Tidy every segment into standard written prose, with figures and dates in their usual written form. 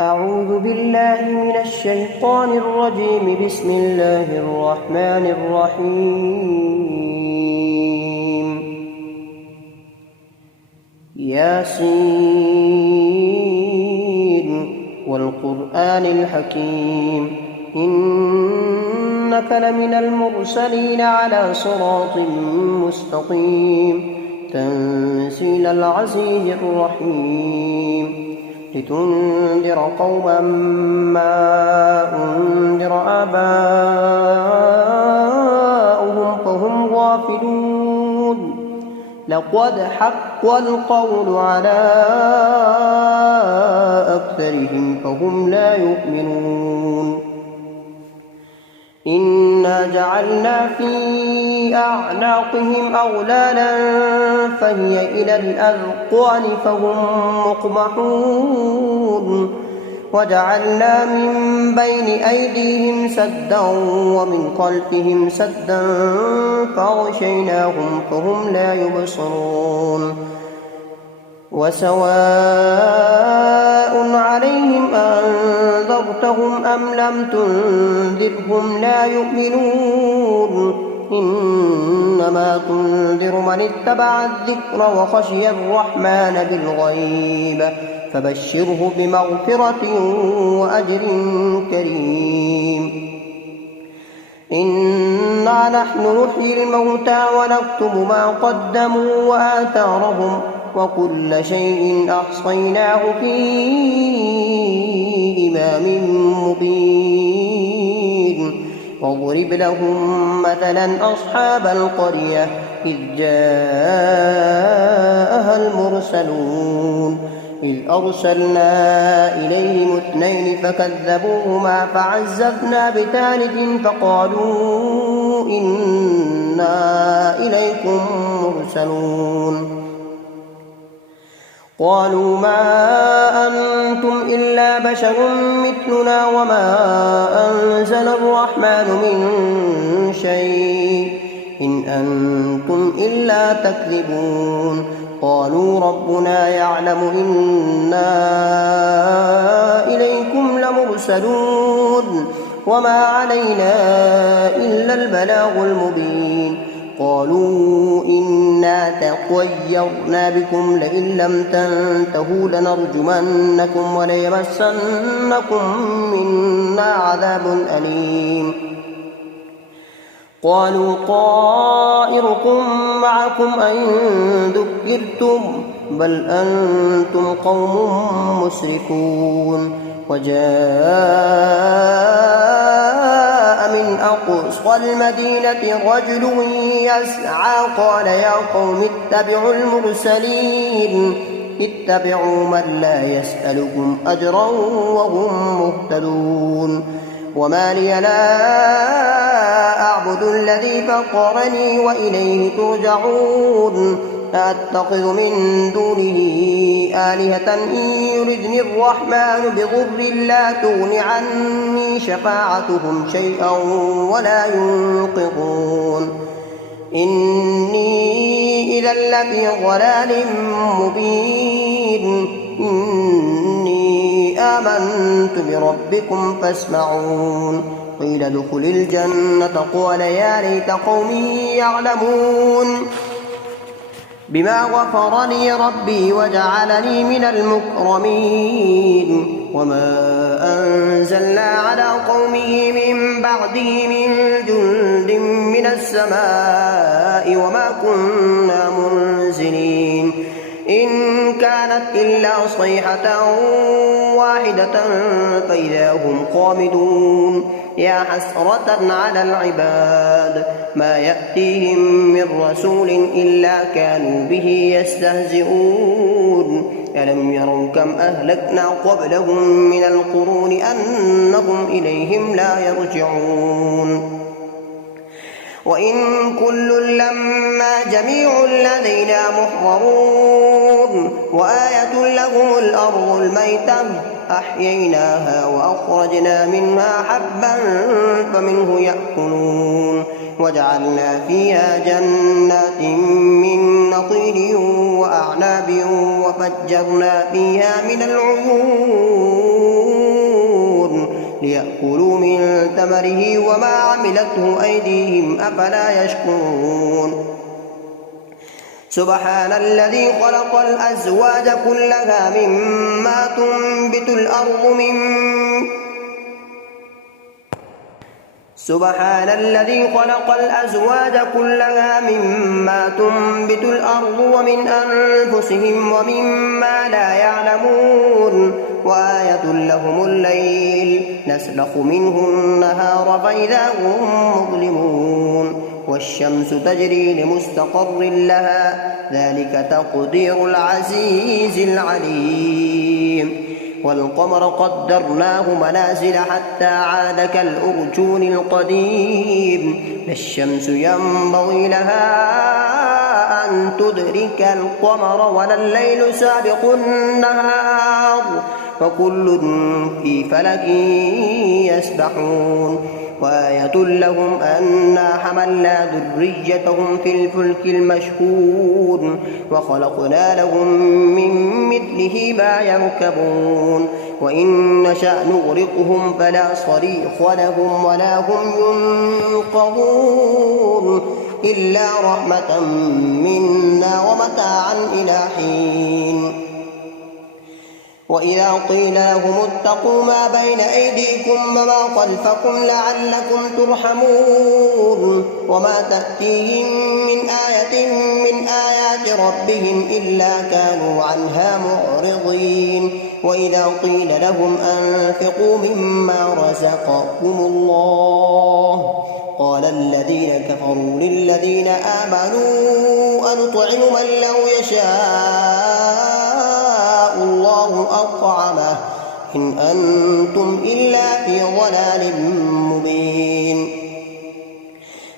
أعوذ بالله من الشيطان الرجيم. بسم الله الرحمن الرحيم. ياسين والقرآن الحكيم إنك لمن المرسلين على صراط مستقيم تنزيل العزيز الرحيم لتنذر قوما ما أنذر آباؤهم فهم غافلون. لقد حق القول على أكثرهم فهم لا يؤمنون. إنا جعلنا في أعناقهم أغلالا فهي إلى الأذقان فهم مقمحون. وجعلنا من بين أيديهم سدا ومن خلفهم سدا فأغشيناهم فهم لا يبصرون. وسواء عليهم أنذرتهم أم لم تنذرهم لا يؤمنون. إنما تنذر من اتبع الذكر وخشي الرحمن بالغيب فبشره بمغفرة وأجر كريم. إنا نحن نحيي الموتى ونكتب ما قدموا وآثارهم وكل شيء أحصيناه في إمام مبين. واضرب لهم مثلا أصحاب القرية إذ جاءها المرسلون إذ أرسلنا إليهم 2 فكذبوهما فعززنا بثالث فقالوا إنا إليكم مرسلون. قالوا ما أنتم إلا بشر مثلنا وما أنزل الرحمن من شيء إن أنتم إلا تكذبون. قالوا ربنا يعلم إنا إليكم لمرسلون وما علينا إلا البلاغ المبين. قالوا إنا تطيرنا بكم لئن لم تنتهوا لنرجمنكم وليمسنكم منا عذاب أليم. قالوا طائركم معكم أئن ذكرتم بل أنتم قوم مسرفون. وجاء من أقصى المدينة رجل يسعى قال يا قوم اتبعوا المرسلين اتبعوا من لا يسألكم أجرا وهم مهتدون. وما لي لا أعبد الذي فطرني وإليه ترجعون. أتخذ من دونه آلهة إن يردني الرحمن بضر لا تغن عني شفاعتهم شيئا ولا ينقذون. إني إذا لفي ضلال مبين. إني آمنت بربكم فاسمعون. قيل ادخل الجنة قال يا ليت قومي يعلمون بما غفر لي ربي وجعلني من المكرمين. وما أنزلنا على قومه من بعده من جند من السماء وما كنا منزلين. إن كانت إلا صيحة واحدة فإذا هم خامدون. يا حسرة على العباد ما يأتيهم من رسول إلا كانوا به يستهزئون. ألم يروا كم أهلكنا قبلهم من القرون أنهم إليهم لا يرجعون. وإن كل لما جميع لدينا محضرون. وآية لهم الأرض الميتة أحييناها وأخرجنا منها حبا فمنه يأكلون. وجعلنا فيها جنات من نخيل وأعناب وفجرنا فيها من العيون ثمره وما عملته أيديهم أفلا يشكرون سبحان الذي خلق الأزواج كلها مما تنبت الأرض ومن أنفسهم ومما لا يعلمون وآية لهم الليل نسلخ منه النهار فإذا هم مظلمون والشمس تجري لمستقر لها ذلك تقدير العزيز العليم والقمر قدرناه منازل حتى عاد كالأرجون القديم لا الشمس ينبغي لها أن تدرك القمر ولا الليل سابق النهار وكل في فلك يسبحون وآية لهم أنا حملنا ذريتهم في الفلك المشحون وخلقنا لهم من مثله ما يركبون وإن نشأ نغرقهم فلا صريخ لهم ولا هم ينقذون إلا رحمة منا ومتاعا إلى حين وإذا قيل لهم اتقوا ما بين أيديكم وما خلفكم لعلكم ترحمون وما تأتيهم من آية من آيات ربهم إلا كانوا عنها معرضين وإذا قيل لهم أنفقوا مما رزقكم الله قال الذين كفروا للذين آمنوا أنطعم من لو يشاء الله أطعمه إن أنتم إلا في ضلال مبين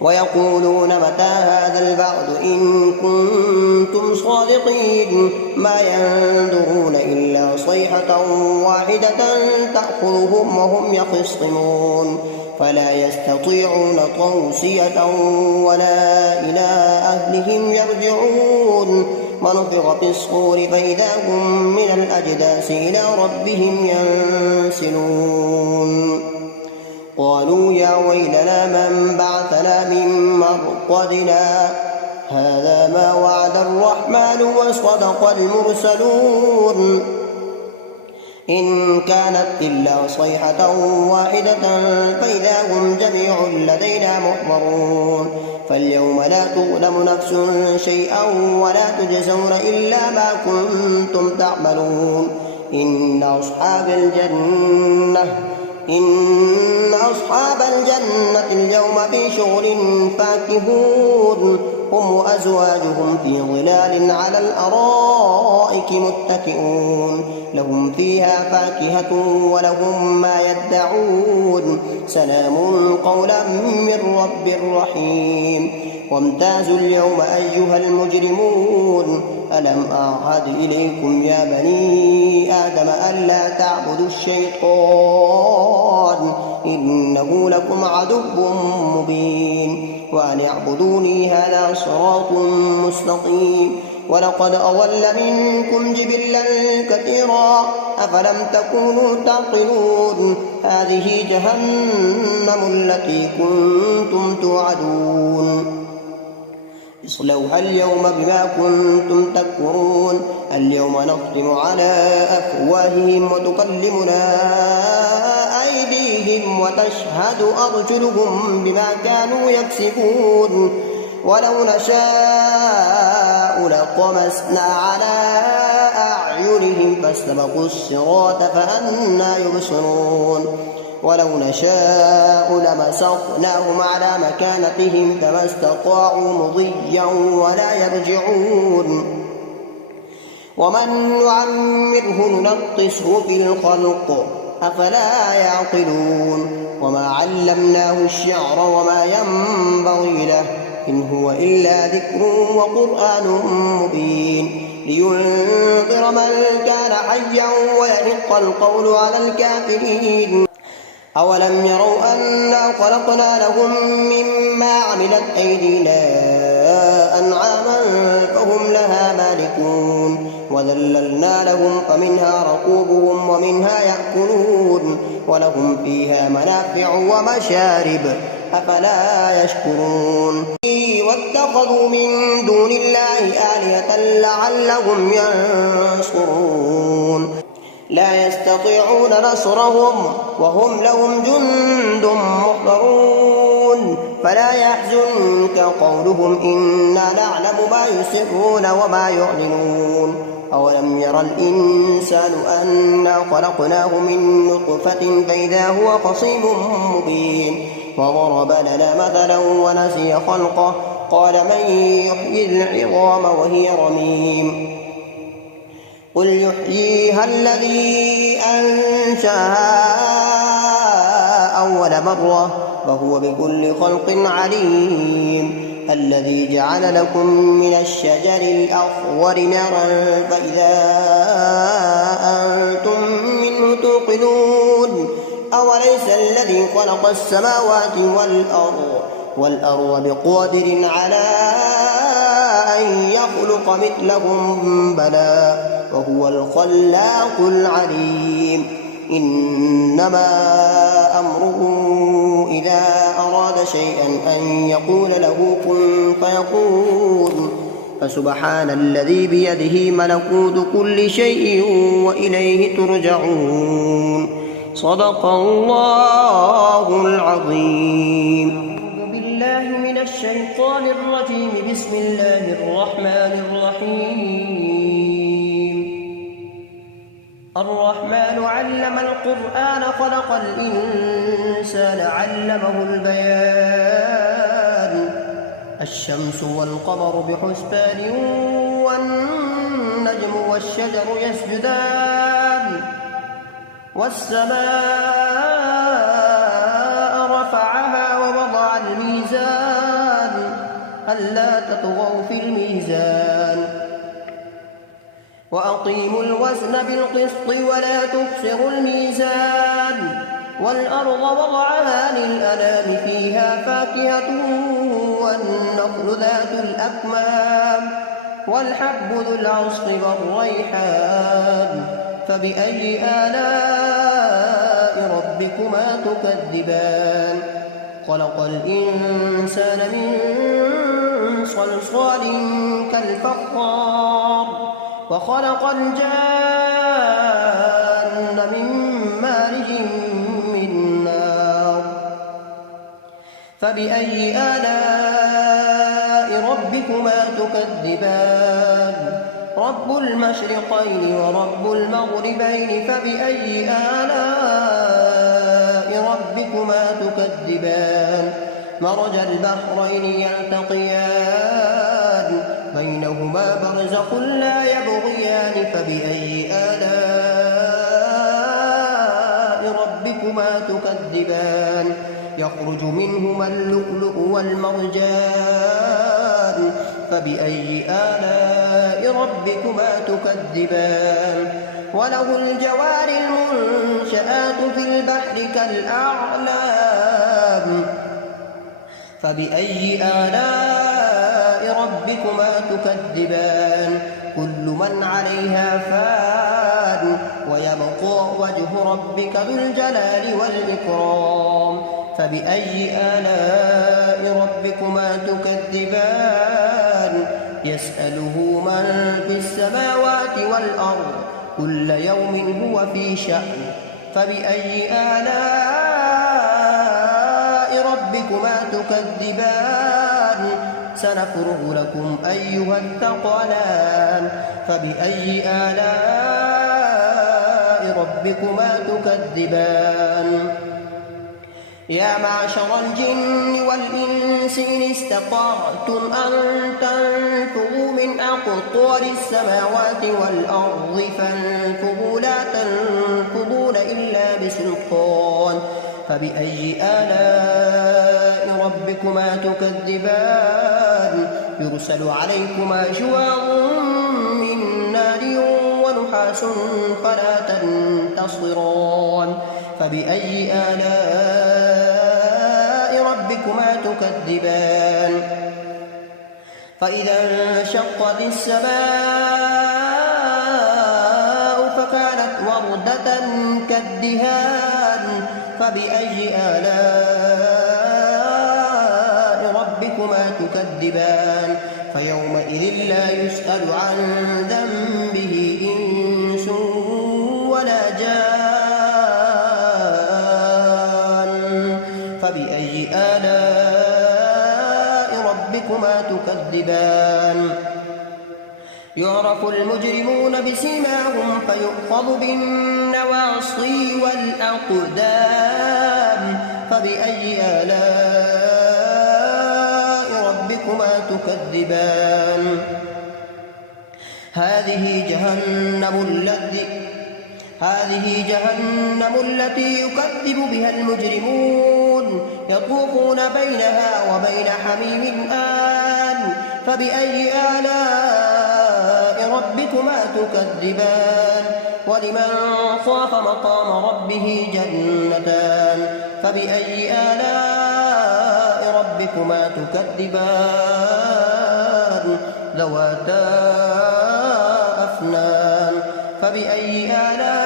ويقولون متى هذا البعد إن كنتم صادقين ما ينظرون إلا صيحة واحدة تأخذهم وهم يخصمون فلا يستطيعون توصية ولا إلى أهلهم يرجعون ونفخ في الصور فإذا هم من الأجداث إلى ربهم ينسلون قالوا يا ويلنا من بعثنا من مرقدنا هذا ما وعد الرحمن وصدق المرسلون إن كانت إلا صيحة واحدة فإذا هم جميع لدينا محضرون فاليوم لا تظلم نفس شيئا ولا تجزون إلا ما كنتم تعملون إن أصحاب الجنة اليوم في شغل فاكهون هم وأزواجهم في ظلال على الأرائك متكئون لهم فيها فاكهة ولهم ما يدعون سلام قولا من رب رحيم وامتازوا اليوم أيها المجرمون ألم أعهد إليكم يا بني آدم ألا تعبدوا الشيطان إنه لكم عدو مبين وأن اعبدوني هذا صراط مستقيم ولقد أضل منكم جبلا كثيرا أفلم تكونوا تعقلون هذه جهنم التي كنتم توعدون اصلوها اليوم بما كنتم تكفرون اليوم نختم على أفواههم وتكلمنا أيديهم وتشهد أرجلهم بما كانوا يكسبون ولو نشاء لطمسنا على أعينهم فاستبقوا الصراط فأنى يبصرون ولو نشاء لمسخناهم على مكانتهم فما استطاعوا مضيا ولا يرجعون ومن نعمره ننقصه في الخلق أفلا يعقلون وما علمناه الشعر وما ينبغي له إن هو إلا ذكر وقرآن مبين لينذر من كان حيا ويحق القول على الكافرين أولم يروا أنا خلقنا لهم مما عملت أيدينا أنعاما فهم لها مالكون وذللنا لهم فمنها ركوبهم ومنها يأكلون ولهم فيها منافع ومشارب أفلا يشكرون واتخذوا من دون الله آلهة لعلهم ينصرون لا يستطيعون نصرهم وهم لهم جند محضرون فلا يحزنك قولهم إنا نعلم ما يسرون وما يعلنون أولم ير الإنسان أنا خلقناه من نطفة فإذا هو خصيم مبين وضرب لنا مثلا ونسي خلقه قال من يحيي العظام وهي رميم قل يحييها الذي أنشأها أول مرة وهو بكل خلق عليم الذي جعل لكم من الشجر الأخضر نارا فإذا أنتم منه توقدون أوليس الذي خلق السماوات والأرض بقادر على أن يخلق مثلهم بلى وهو الخلاق العليم إنما أمره إذا أراد شيئا أن يقول له كن فيكون فسبحان الذي بيده ملكوت كل شيء وإليه ترجعون صدق الله العظيم. أعوذ بالله من الشيطان الرجيم بسم الله الرحمن الرحيم الرحمن علم القرآن خلق الإنسان علمه البيان الشمس والقمر بحسبان والنجم والشجر يسجدان والسماء رفعها ووضع الميزان ألا تطغوا في الميزان وأقيموا الوزن بالقسط ولا تخسروا الميزان والأرض وضعها للأنام فيها فاكهة والنخل ذات الأكمام والحب ذو العصف والريحان فبأي آلاء ربكما تكذبان خلق الإنسان من صلصال كالفخار وخلق الجان من مارج من نار فبأي آلاء ربكما تكذبان رب المشرقين ورب المغربين فبأي آلاء ربكما تكذبان مرج البحرين يلتقيان بينهما برزخ لا يبغيان فبأي آلاء ربكما تكذبان يخرج منهما اللؤلؤ والمرجان فبأي آلاء ربكما تكذبان وله الجوار المنشآت في البحر كالأعلام فبأي آلاء ربكما تكذبان كل من عليها فان ويبقى وجه ربك ذو الجلال والإكرام فبأي آلاء ربكما تكذبان يسأله من في السماوات والأرض كل يوم هو في شأن فبأي آلاء ربكما تكذبان سنفرغ لكم أيها الثقلان فبأي آلاء ربكما تكذبان يا معشر الجن والإنس إن استطعتم أن تنفذوا من أقطار السماوات والأرض فانفذوا لا تنفذون إلا بسلطان فبأي آلاء ربكما تكذبان يرسل عليكما شواظ من نار ونحاس فلا تنتصران فبأي آلاء ربكما تكذبان فإذا انشقت السماء فكانت وردة كالدهان فبأي آلاء ربكما تكذبان فيومئذ لا يسأل عن ذنبه إنس ولا جان فبأي آلاء ربكما تكذبان يعرف المجرمون بسيماهم فيؤخذ بالنواصي والأقدام فبأي آلاء ربكما تكذبان هذه جهنم التي يكذب بها المجرمون يطوفون بينها وبين حميم آن فبأي آلاء ربكما تكذبان ولمن خاف مقام ربه جنتان فبأي آلاء ربكما تكذبان ذواتا أفنان فبأي آلاء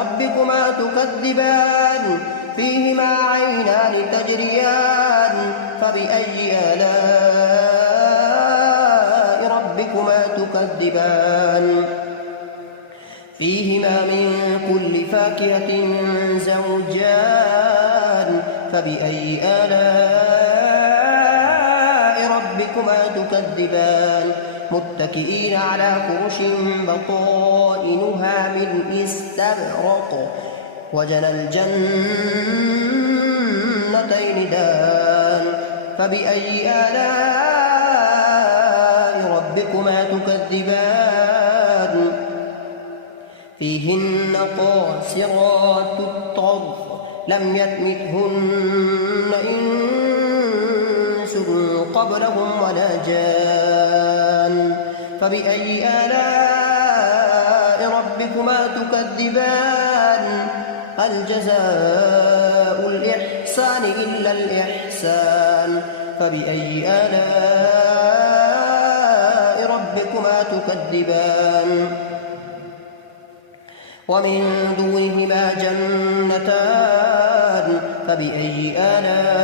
ربكما تكذبان فيهما عينان تجريان فبأي آلاء ربكما تكذبان فيهما من كل فاكهة زوجان فبأي آلاء ربكما تكذبان متكئين على فرش بطائنها من استبرق وجنى الجنتين دان فبأي آلاء ربكما تكذبان فيهن قاصرات الطرف لم يطمثهن إنس قبلهم ولا جان فبأي آلاء ربكما تكذبان هل جزاء الإحسان إلا الإحسان فبأي آلاء ربكما تكذبان ومن دونهما جنتان فبأي آلاء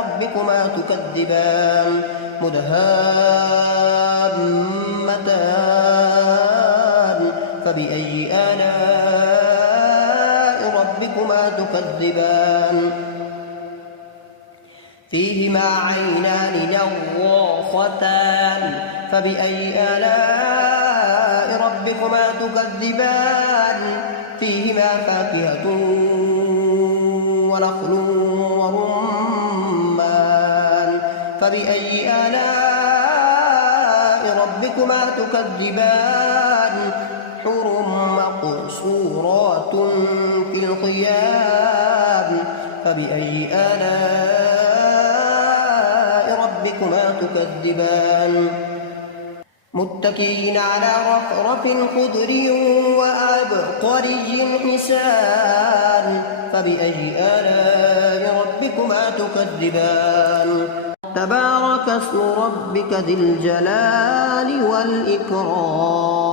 ربكما تكذبان مدهامتان فبأي آلاء ربكما تكذبان فيهما عينان نضاختان فبأي آلاء ربكما تكذبان فيهما فاكهة ونخل ورمان فبأي آلاء ربكما تكذبان حور مقصورات في الخيام فبأي آلاء ربكما تكذبان متكئين على رفرف خضر وعبقري حسان فبأي آلاء ربكما تكذبان تبارك اسم ربك ذي الجلال والإكرام